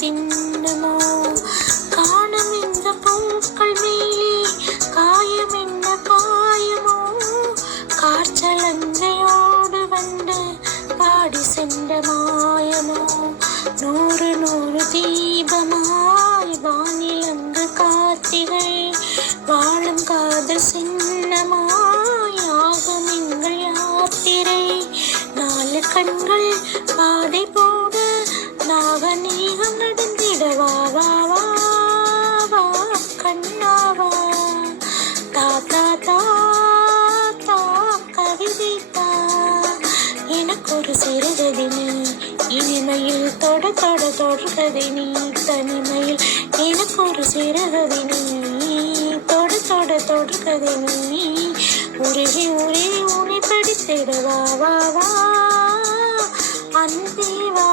தின்னமோ காணும் இந்த பூக்கள் மேலே காயம் என்ன காயமோ காற்றலங்கையோடு வந்து பாடி சென்ற மாயமோ நூறு நூறு தீபமாய் வானிலங்கு கார்த்திகை வாழும் காதல் சின்னமாய் ஆகும் எங்கள் யாத்திரை நாலு கண்கள் பாதை போட நாகநீகம் நடந்திடவா வா வா வா கண்ணாவா தா தா தா தா கவிதை தா எனக்கு ஒரு சிறுகதினி இனிமையில் தொட தொட தொடர்கதை நீ தனிமையில் எனக்கு ஒரு சிறுகதினி தொட தொட தொடர்கதை நீ உருகி உருகி உனை படித்திடவா வா வா அன்பே வா